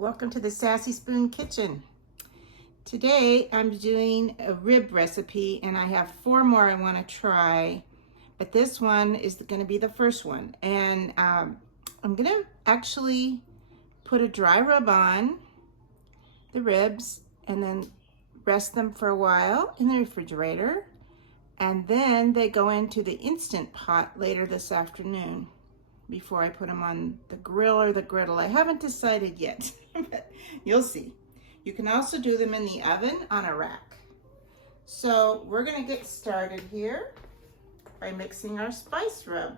Welcome to the Sassy Spoon Kitchen. Today I'm doing a rib recipe and I have 4 more I want to try, but this one is going to be the first one. And I'm going to actually put a dry rub on the ribs and then rest them for a while in the refrigerator. And then they go into the Instant Pot later this afternoon before I put them on the grill or the griddle. I haven't decided yet, but you'll see. You can also do them in the oven on a rack. So we're gonna get started here by mixing our spice rub.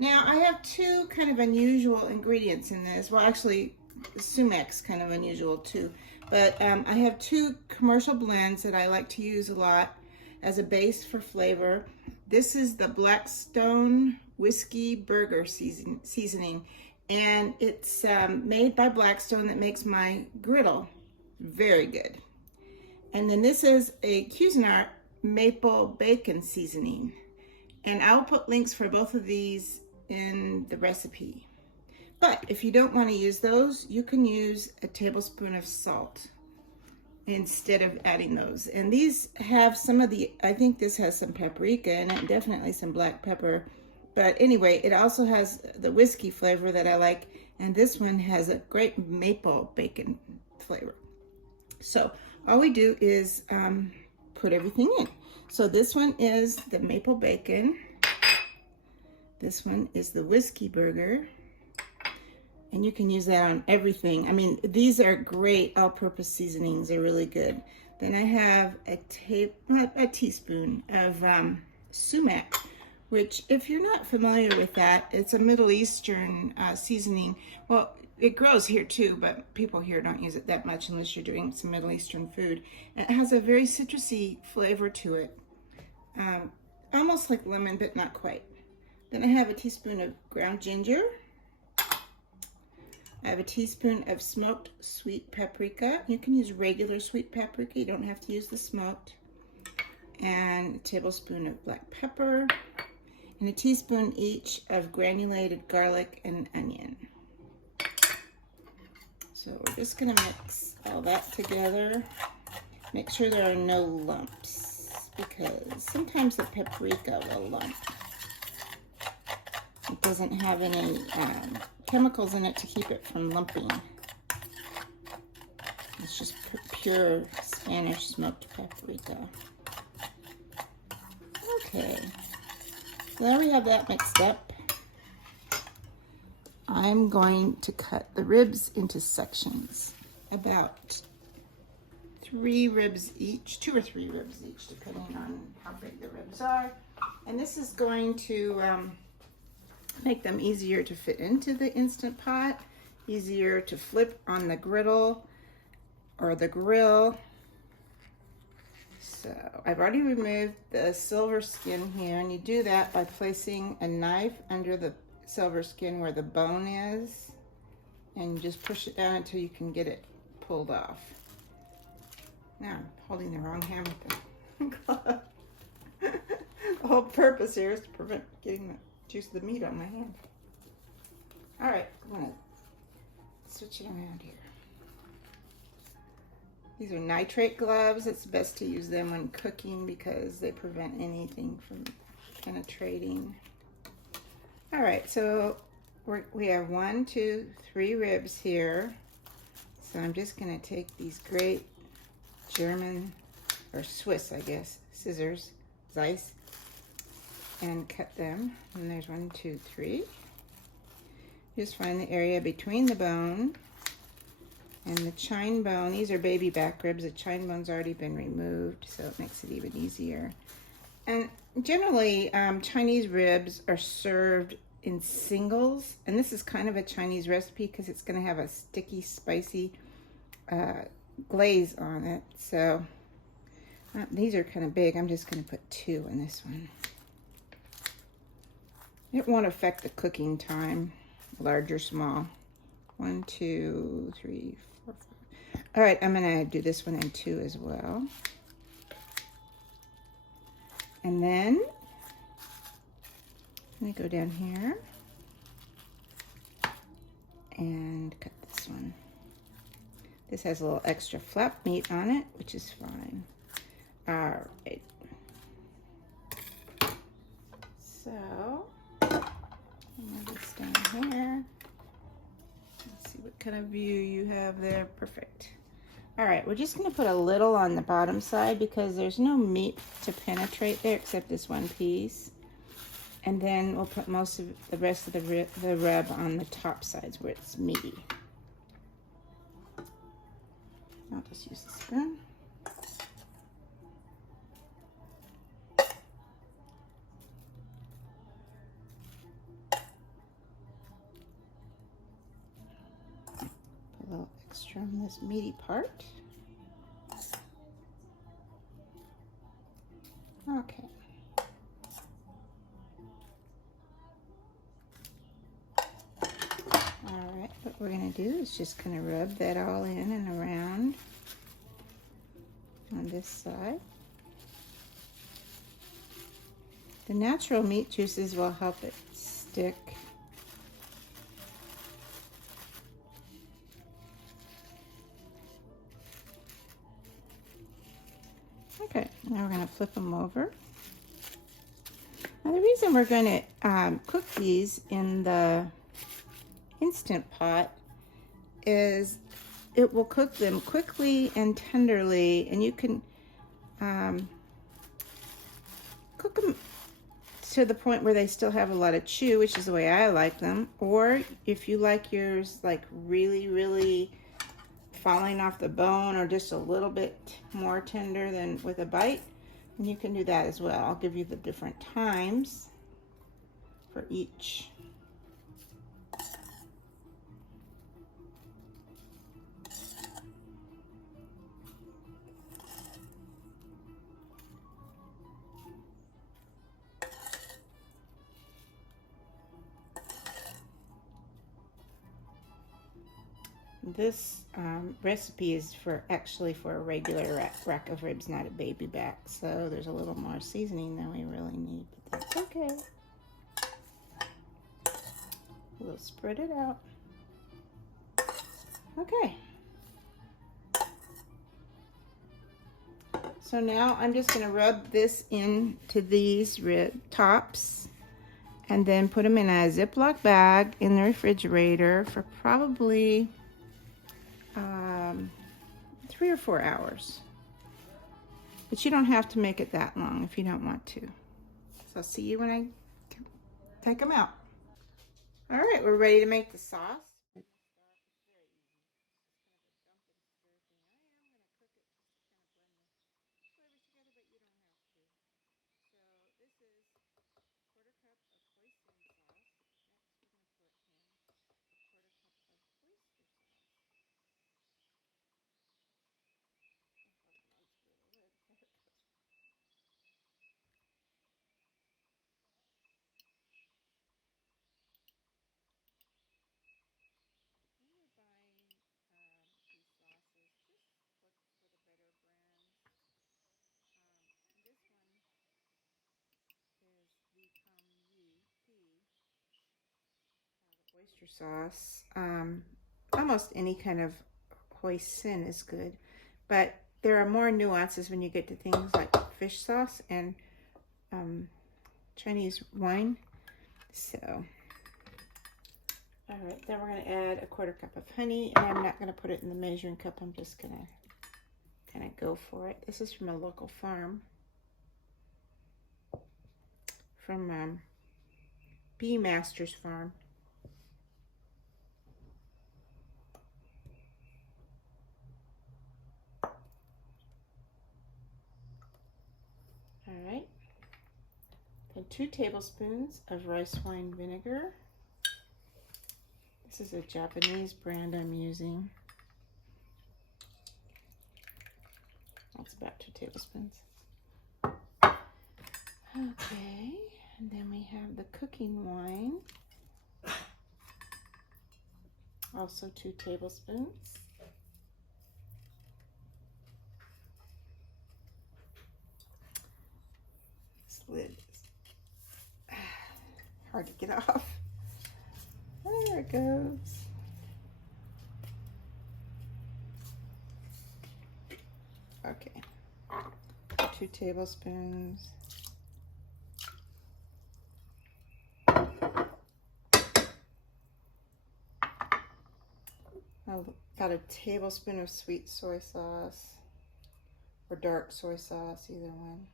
Now I have 2 kind of unusual ingredients in this. Well, actually, sumac's kind of unusual too. But I have 2 commercial blends that I like to use a lot as a base for flavor. This is the Blackstone whiskey burger seasoning, and it's made by Blackstone that makes my griddle very good. And then this is a Cuisinart Maple Bacon Seasoning, and I'll put links for both of these in the recipe. But if you don't want to use those, you can use a tablespoon of salt instead of adding those. And these have some of the, I think this has some paprika in it, definitely some black pepper. But anyway, it also has the whiskey flavor that I like, and this one has a great maple bacon flavor. So all we do is put everything in. So this one is the maple bacon. This one is the whiskey burger. And you can use that on everything. I mean, these are great all-purpose seasonings. They're really good. Then I have a teaspoon of sumac, which, if you're not familiar with that, it's a Middle Eastern seasoning. Well, it grows here too, but people here don't use it that much unless you're doing some Middle Eastern food. It has a very citrusy flavor to it, almost like lemon, but not quite. Then I have a teaspoon of ground ginger. I have a teaspoon of smoked sweet paprika. You can use regular sweet paprika. You don't have to use the smoked. And a tablespoon of black pepper. And a teaspoon each of granulated garlic and onion. So we're just going to mix all that together. Make sure there are no lumps, because sometimes the paprika will lump. It doesn't have any chemicals in it to keep it from lumping. It's just pure Spanish smoked paprika. Okay, so now we have that mixed up. I'm going to cut the ribs into sections, about 3 ribs each, 2 or 3 ribs each, depending on how big the ribs are. And this is going to make them easier to fit into the Instant Pot, easier to flip on the griddle or the grill. So I've already removed the silver skin here, and you do that by placing a knife under the silver skin where the bone is, and you just push it down until you can get it pulled off. Now I'm holding the wrong hand with the glove. The whole purpose here is to prevent getting the juice of the meat on my hand. All right, I'm gonna switch it around here. These are nitrate gloves. It's best to use them when cooking because they prevent anything from penetrating. All right, so we have 1, 2, 3 ribs here. So I'm just gonna take these great German, or Swiss, I guess, scissors, Zeiss, and cut them. And there's 1, 2, 3. Just find the area between the bone and the chine bone. These are baby back ribs. The chine bone's already been removed, so it makes it even easier. And generally, Chinese ribs are served in singles, and this is kind of a Chinese recipe because it's going to have a sticky, spicy glaze on it. So these are kind of big. I'm just going to put 2 in this one. It won't affect the cooking time, large or small. 1, 2, 3, 4, 5. All right, I'm gonna do this one in 2 as well. And then I'm gonna go down here and cut this one. This has a little extra flap meat on it, which is fine. All right. So, move this down here. Let's see what kind of view you have there. Perfect. All right, we're just going to put a little on the bottom side because there's no meat to penetrate there except this one piece. And then we'll put most of the rest of the rub on the top sides where it's meaty. I'll just use the spoon. A little extra on this meaty part. Okay. All right, what we're going to do is just kind of rub that all in and around on this side. The natural meat juices will help it stick. Okay, now we're going to flip them over. Now the reason we're going to cook these in the Instant Pot is it will cook them quickly and tenderly, and you can cook them to the point where they still have a lot of chew, which is the way I like them. Or if you like yours like really falling off the bone or just a little bit more tender than with a bite, and you can do that as well. I'll give you the different times for each. This recipe is actually for a regular rack of ribs, not a baby back. So there's a little more seasoning than we really need, but that's okay. We'll spread it out. Okay. So now I'm just going to rub this into these rib tops and then put them in a Ziploc bag in the refrigerator for probably 3 or 4 hours. But you don't have to make it that long if you don't want to. So I'll see you when I take them out. All right, we're ready to make the sauce. Oyster sauce. Almost any kind of hoisin is good, but there are more nuances when you get to things like fish sauce and Chinese wine. So, all right, then we're going to add a 1/4 cup of honey, and I'm not going to put it in the measuring cup. I'm just going to kind of go for it. This is from a local farm, from Bee Master's Farm. All right, and 2 tablespoons of rice wine vinegar. This is a Japanese brand I'm using. That's about 2 tablespoons. Okay, and then we have the cooking wine. Also 2 tablespoons. This lid is hard to get off. There it goes. 2 tablespoons. About a tablespoon of sweet soy sauce, or dark soy sauce, either one.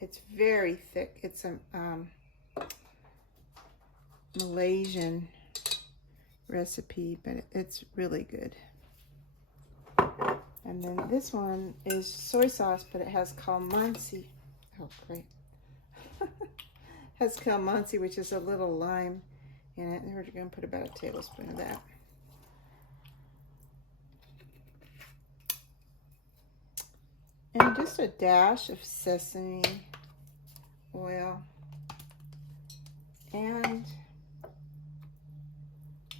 It's very thick. It's a Malaysian recipe, but it's really good. And then this one is soy sauce, but it has calamansi. Oh, great. Has calamansi, which is a little lime in it. And we're going to put about a tablespoon of that. And just a dash of sesame oil. And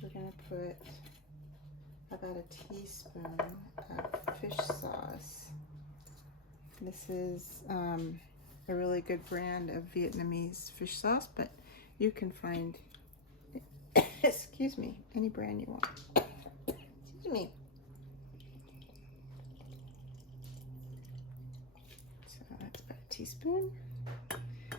we're going to put about a teaspoon of fish sauce. This is a really good brand of Vietnamese fish sauce, but you can find, excuse me, any brand you want. Excuse me. So that's about a teaspoon.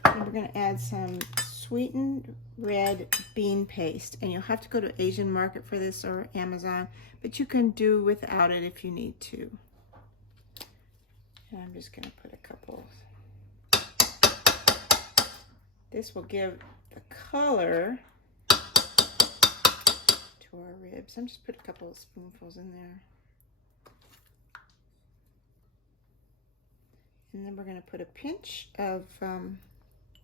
And we're going to add some sweetened red bean paste, and you'll have to go to Asian Market for this or Amazon, but you can do without it if you need to. And I'm just going to put a couple. This will give the color to our ribs. I'm just put a couple of spoonfuls in there. And then we're going to put a pinch of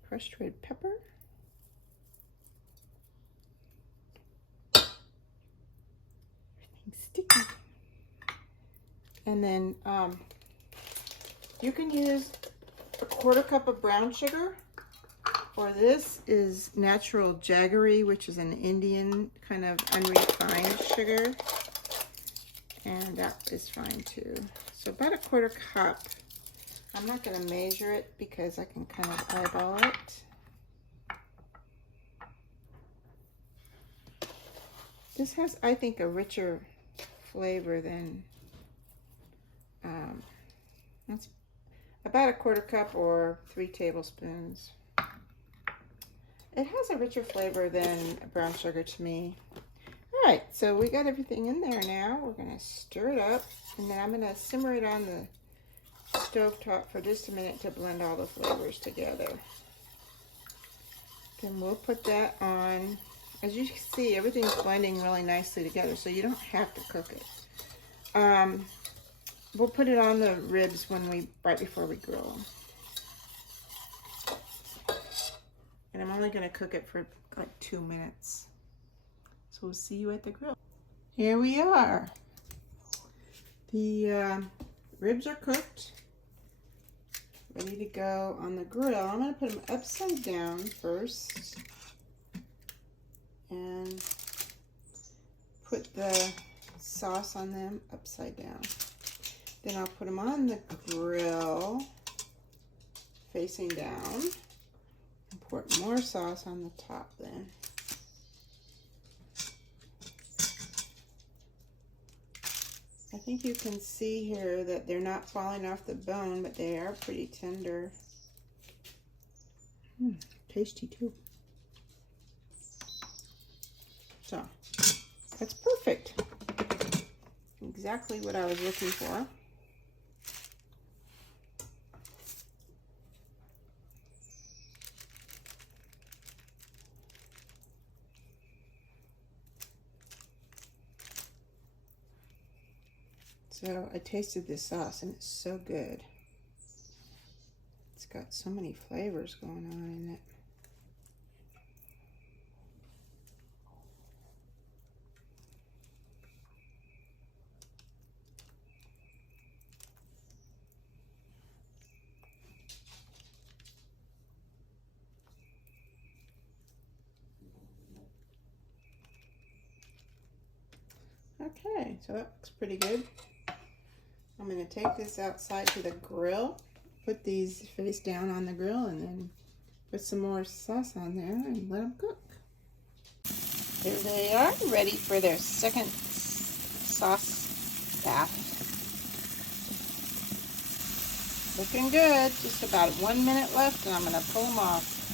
crushed red pepper. Everything's sticky. And then you can use a 1/4 cup of brown sugar, or this is natural jaggery, which is an Indian kind of unrefined sugar, and that is fine too. So about a 1/4 cup. I'm not going to measure it because I can kind of eyeball it. This has, I think, a richer flavor than, that's about a 1/4 cup or 3 tablespoons. It has a richer flavor than brown sugar to me. All right, so we got everything in there now. We're going to stir it up, and then I'm going to simmer it on the stove top for just a minute to blend all the flavors together. Then we'll put that on. As you can see, everything's blending really nicely together, so you don't have to cook it. We'll put it on the ribs right before we grill them. And I'm only going to cook it for like 2 minutes. So we'll see you at the grill. Here we are. The ribs are cooked, ready to go on the grill. I'm going to put them upside down first and put the sauce on them upside down. Then I'll put them on the grill facing down and pour more sauce on the top then. I think you can see here that they're not falling off the bone, but they are pretty tender. Tasty too. So, that's perfect. Exactly what I was looking for. So I tasted this sauce and it's so good. It's got so many flavors going on in it. Okay, so that looks pretty good. I'm going to take this outside to the grill, put these face down on the grill, and then put some more sauce on there and let them cook. There they are, ready for their second sauce bath. Looking good. Just about 1 minute left and I'm going to pull them off.